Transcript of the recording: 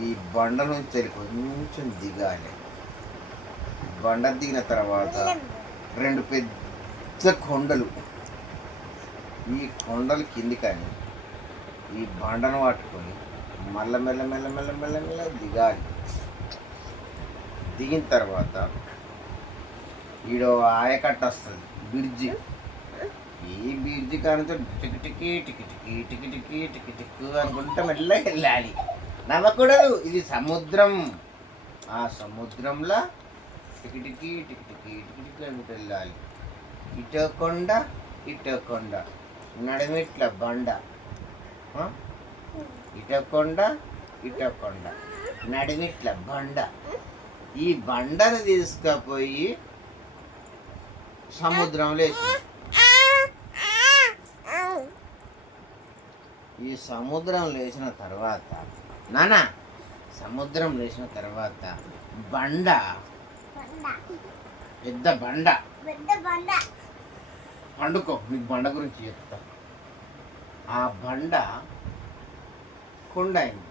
ఈ బండ నుంచి కొంచెం దిగాలి. బండ దిగిన తర్వాత రెండు పెద్ద కొండలు. ఈ కొండలు కింది కానీ ఈ బండను పట్టుకొని మల్ల మెల్ల మెల్ల మెల్ల మెల్ల మెల్ల దిగాలి. దిగిన తర్వాత ఈడో ఆయకట్ట వస్తుంది, బ్రిడ్జి. ఈ బ్రిడ్జి కానుంచి టికి టికి టికి టికి టికి టికి టికి టిక్కు అనుకుంటా మెల్లగా వెళ్ళాలి. నమ్మకూడదు, ఇది సముద్రం. ఆ సముద్రంలో టికి టికి టికి టికి టికి టికి అనుకుంటూ వెళ్ళాలి. ఇటో కొండ ఇటో కొండ, నడిమిట్ల బండ. ఇటో కొండ ఇటో కొండ, నడిమిట్ల బండ. ఈ బండను తీసుకుపోయి సముద్రంలో వేసి, ఈ సముద్రం లేచిన తర్వాత సముద్రం లేచిన తర్వాత బండ, పెద్ద బండ. పండుకో, నీకు బండ గురించి చెప్తా. ఆ బండ కొండ అయింది.